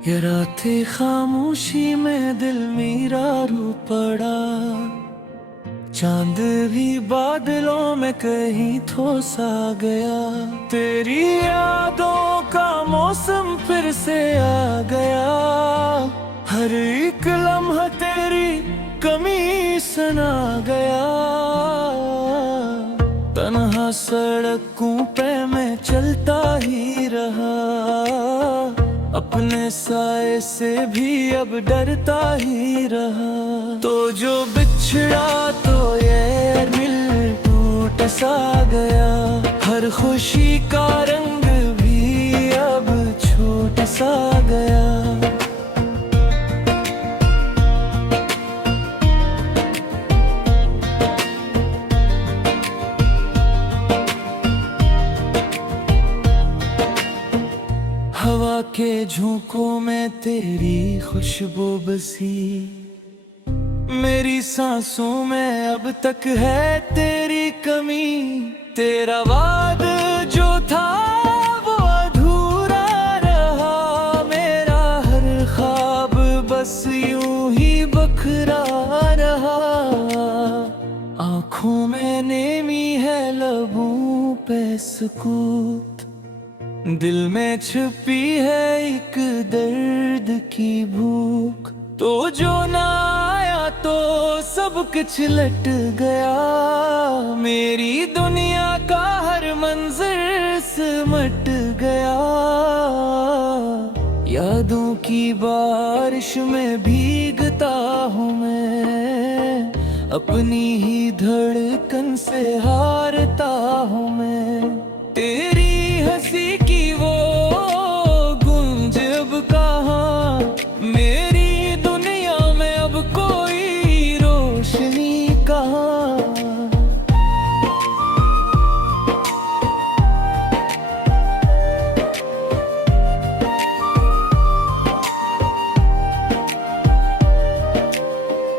ये रातें खामोशी में दिल मेरा रो पड़ा, चांद भी बादलों में कहीं ठो सा गया। तेरी यादों का मौसम फिर से आ गया, हर एक लम्हा तेरी कमी सुना गया। तन्हा सड़कों पे मैं चलता ही रहा, अपने साए से भी अब डरता ही रहा। तो जो बिछड़ा तो ये मिल टूट सा गया, हर खुशी का रंग भी अब छूट सा गया। हवा के झोंकों में तेरी खुशबू बसी, मेरी सांसों में अब तक है तेरी कमी। तेरा वाद जो था वो अधूरा रहा, मेरा हर ख्वाब बस यूं ही बखरा रहा। आँखों में नेमी है, लबों पे सुकूत, दिल में छुपी है एक दर्द की भूख। तो जो ना आया तो सब कुछ लट गया, मेरी दुनिया का हर मंजर सिमट गया। यादों की बारिश में भीगता हूँ मैं, अपनी ही धड़कन से हारता हूँ मैं। तेरी हंसी की वो गूंज अब कहाँ, मेरी दुनिया में अब कोई रोशनी कहाँ।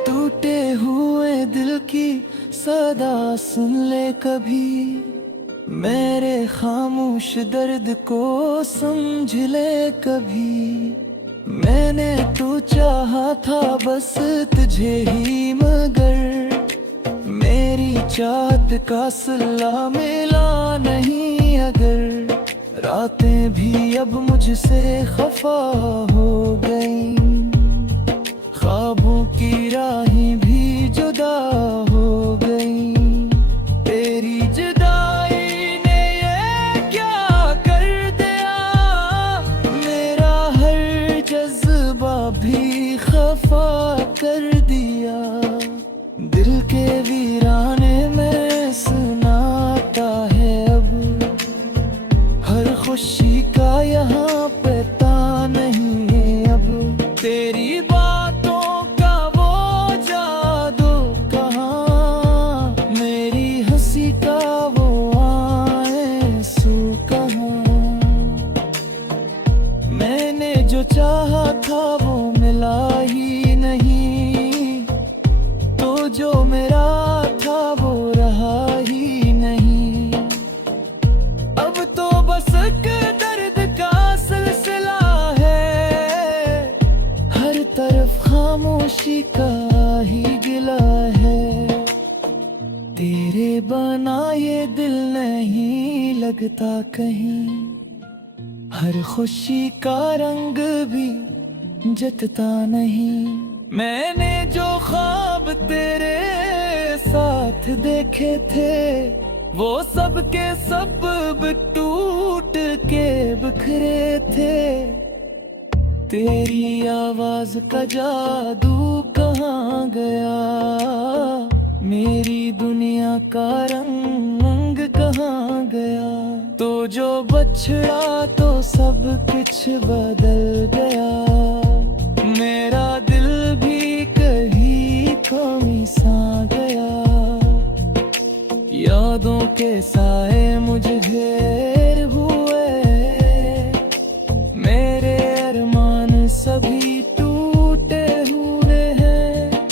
टूटे हुए दिल की सदा सुन ले कभी, मेरे खामोश दर्द को समझ ले कभी। मैंने तो चाहा था बस तुझे ही, मगर मेरी चाहत का सिला मिला नहीं। अगर रातें भी अब मुझसे खफा हो गई, ख्वाबों की राहें भी जुदा हो गई। तेरी जुदाई भी खफा कर दिया, दिल के वीराने में सुनाता है अब। हर खुशी का यहाँ पता नहीं है अब, तेरी बातों का वो जादू कहाँ, मेरी हंसी का वो आंसू कहाँ। मैंने जो चाहा था वो मिला ही नहीं, तो जो मेरा था वो रहा ही नहीं। अब तो बस एक दर्द का सिलसिला है, हर तरफ खामोशी का ही गिला है। तेरे बना ये दिल नहीं लगता कहीं, हर खुशी का रंग भी जतता नहीं। मैंने जो ख्वाब तेरे साथ देखे थे, वो सब के सब टूट के बिखरे थे। तेरी आवाज का जादू कहाँ गया, मेरी दुनिया का रंग कहाँ गया। तो जो बछड़ा तो सब कुछ बदल गया, मेरा दिल भी कहीं कमी सा गया। यादों के साए मुझे घेर हुए, मेरे अरमान सभी टूटे हुए हैं।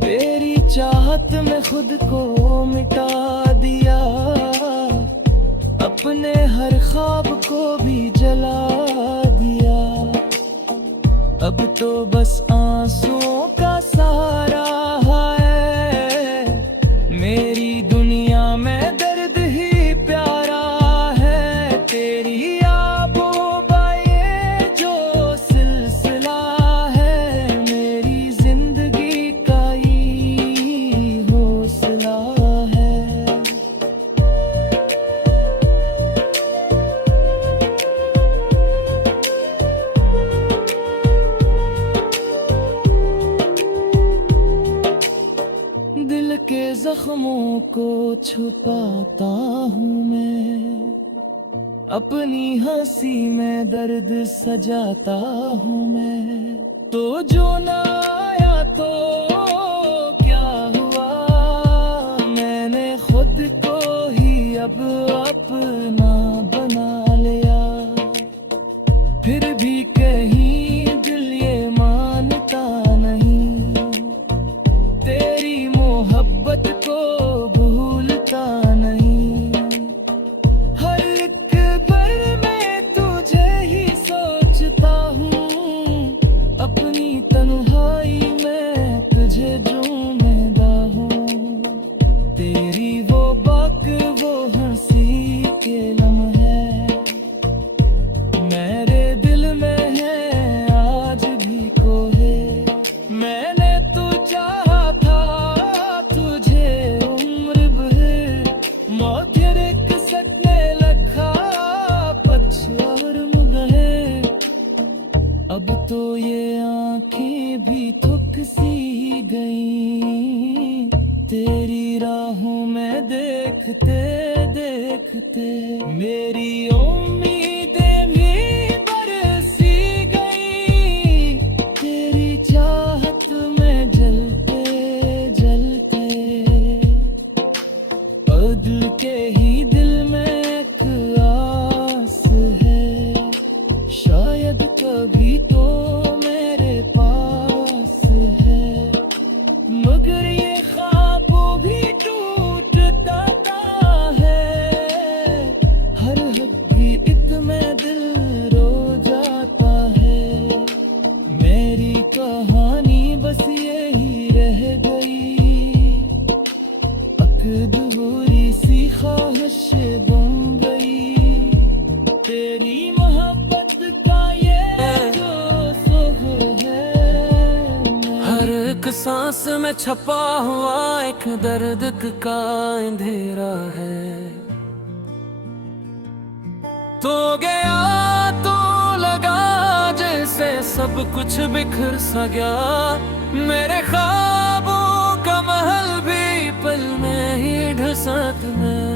तेरी चाहत में खुद को मिटा दिया, अपने हर ख्वाब को भी जला दिया। अब तो बस आंसुओं का सहारा है। मेरी दुनिया में दर्द ही प्यारा है। तेरी आबोबाए जो सिलसिला है, मेरी जिंदगी का ही हौसला है। दिल के जख्मों को छुपाता हूँ मैं, अपनी हंसी में दर्द सजाता हूँ मैं। तो जो ना आया तो क्या हुआ, मैंने खुद को ही अब अपना बना लिया। फिर भी कहीं दिल ये मानता नहीं, तेरी मोहब्बत को भूलता नहीं। हर एक पल में तुझे ही सोचता हूँ, अपनी तन्हाई में तुझे ढूंढता हूँ। तेरी वो बात वो हंसी के लम्हे मेरे दिल में है आज भी खोए। मैंने तो चाहा था तुझे उम्र भर, मौतेर सकने लखा पछाड़ मुगहे। अब तो ये आंखें भी थक सी गई, तेरी राहों में देखते देखते मेरी उम्मीदें भी बरसी गई। तेरी चाहत में जलते जलते दिल के ही दिल में एक आस है, शायद कभी तो मेरे पास है। मगर ये ख्वाब भी टूट जाता है, हर हकीकत में दिल रो जाता है। मेरी कहानी बस यही रह गई, अधूरी सी ख्वाहिश बन गई। तेरी मोहब्बत का ये जो सुख है, हर एक सांस में छपा हुआ एक दर्द का अंधेरा है। तो गया तो लगा जैसे सब कुछ बिखर सा गया, मेरे ख्वाबों का महल भी पल में ही ढसत में।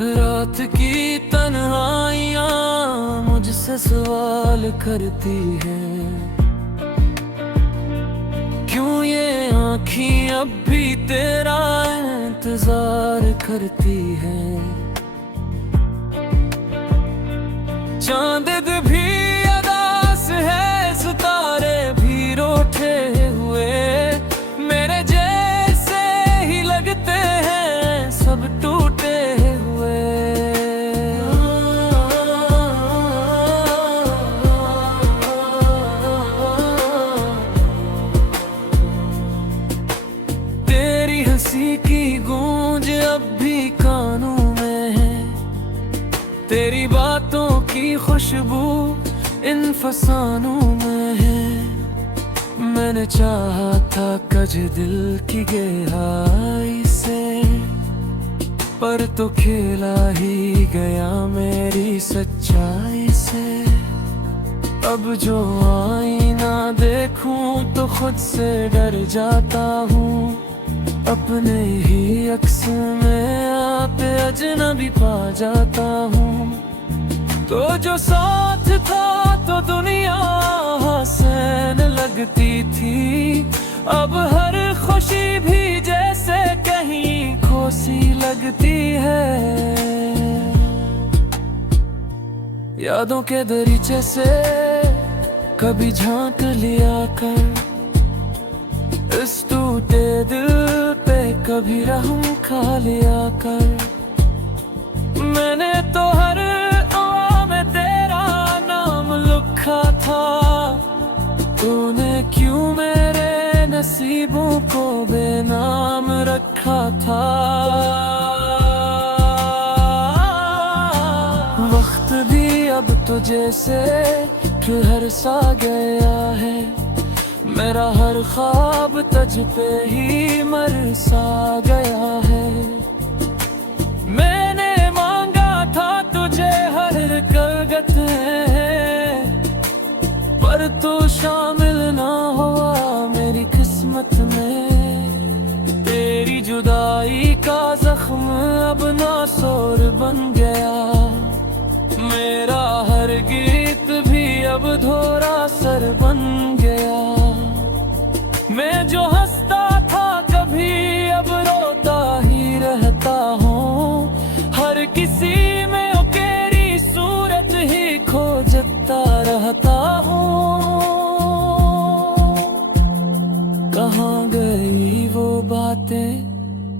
रात की तन्हाइयाँ मुझसे सवाल करती हैं, क्यों ये आँखें अब भी तेरा इंतजार करती हैं। चांद भी अदास है, सितारे भी रोते हुए मेरे जैसे ही लगते हैं सब टूटे हुए। तेरी हंसी की गूंज अब भी कानों में है, तेरी बातों की खुशबू इन फसानों में है। मैंने चाहा था कज दिल की गहराई से, पर तो खेला ही गया मेरी सच्चाई से। अब जो आईना देखूं तो खुद से डर जाता हूँ, अपने ही अक्स में आप अजनबी पा जाता हूँ। तो जो साथ था तो दुनिया हंसने लगती थी, अब हर खुशी भी जैसे कहीं खोसी लगती है। यादों के दरीचे से कभी झांक लिया कर, इस टूटे दिल पे कभी रहम खा लिया कर। मैंने तो हर दुआ में तेरा रखा था, तूने क्यों मेरे नसीबों को बेनाम रखा था। वक्त भी अब तुझे से ठहर सा गया है, मेरा हर ख्वाब तुझ पे ही मर सा गया है। मैंने मांगा था तुझे हर करगत में, पर तू शामिल ना हुआ मेरी किस्मत में। तेरी जुदाई का जख्म अब नासोर बन गया, मेरा हर गीत भी अब धोरा सर बन गया। मैं जो हंसता था कभी अब रोता ही रहता हूँ, हर किसी में तेरी सूरत ही खोजता रहता हूँ। कहाँ गई वो बातें,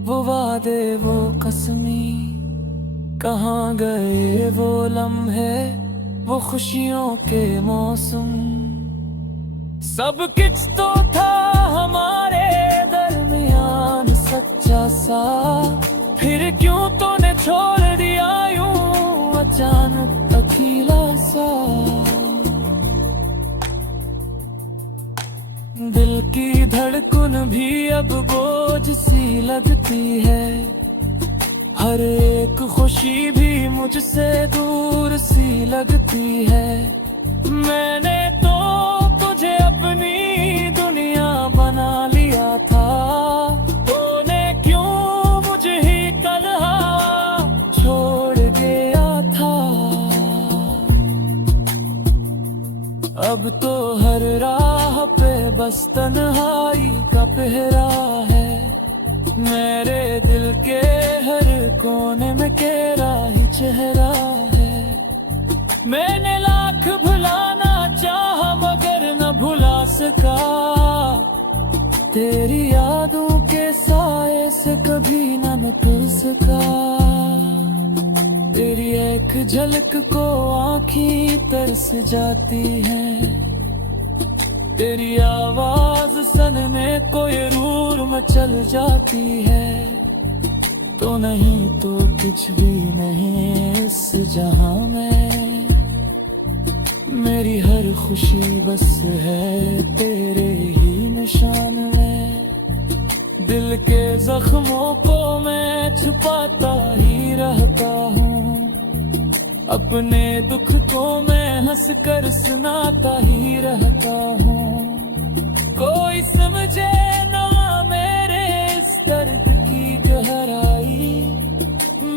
वो वादे, वो कसमी, कहाँ गए वो लम्हे, वो खुशियों के मौसम। सब कुछ तो था हमारे दरमियान सच्चा सा, फिर क्यों तूने छोड़ दिया यूं अचानक अकेला सा। दिल की धड़कन भी अब बोझ सी लगती है, हर एक खुशी भी मुझसे दूर सी लगती है। मैंने तो तुझे अपनी दुनिया बना लिया था, तूने क्यों मुझे ही तन्हा छोड़ गया था। अब तो हर राह पे बस तन्हाई का पहरा है, मेरे दिल के हर कोने में तेरा ही चेहरा है। मैंने लाख भुलाना चाहा मगर न भुला सका, तेरी यादों के साए से कभी न निकल सका। तेरी एक झलक को आँखें तरस जाती हैं, तेरी आवाज सुनने कोई रूर में चल जाती है। तो नहीं तो कुछ भी नहीं इस जहां में, मेरी हर खुशी बस है तेरे ही निशान में। दिल के जख्मों को मैं छुपाता ही रहता हूँ, अपने दुख को मैं हंस कर सुनाता ही रहता हूँ। कोई समझे ना मेरे इस दर्द की गहराई,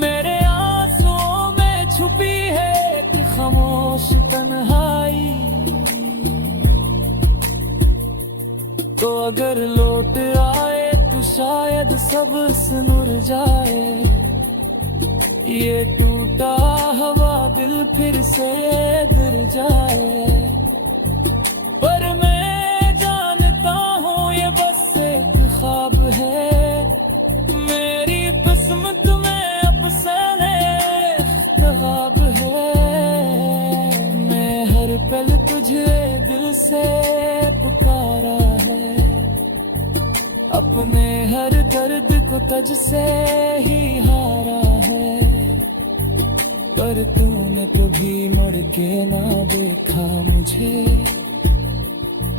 मेरे आंसुओं में छुपी है एक खामोश तन्हाई। तो अगर लौट आए तो शायद सब सुनुर जाए, ये टूटा हवा दिल फिर से गिर जाए। पर मैं जानता हूँ ये बस एक ख्वाब है, मेरी किस्मत में अफसाने ख्वाब है। मैं हर पल तुझे दिल से पुकारा है, अपने हर दर्द को तुझ से ही हारा है। पर तूने कभी मुड़ के ना देखा मुझे,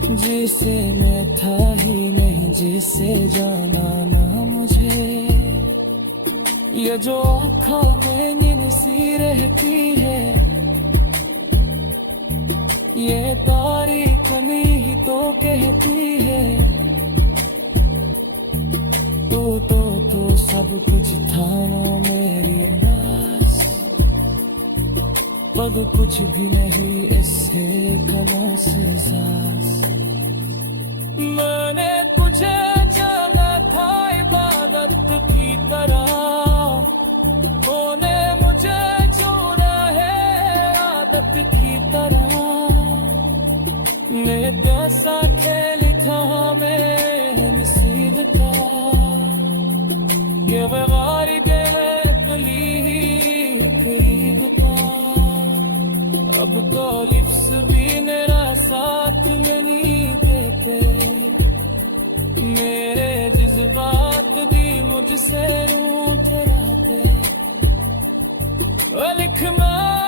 जिसे मैं था ही नहीं, जिसे जाना ना मुझे। ये जो आँखों में नींद सी रहती है, ये तारीख कमी ही तो कहती है। तो सब कुछ था मेरी पास, पर कुछ भी नहीं इससे गला से सांस। मैंने तुझे जाना था इबादत की तरह, तूने मुझे छोड़ा है आदत की तरह। मैं जैसा खेल था मैं नसीब का, ये बगारी तेरे करीब था। अब तो लिप्स भी ने मुझसे रूठ जाते, ओ लिख मैं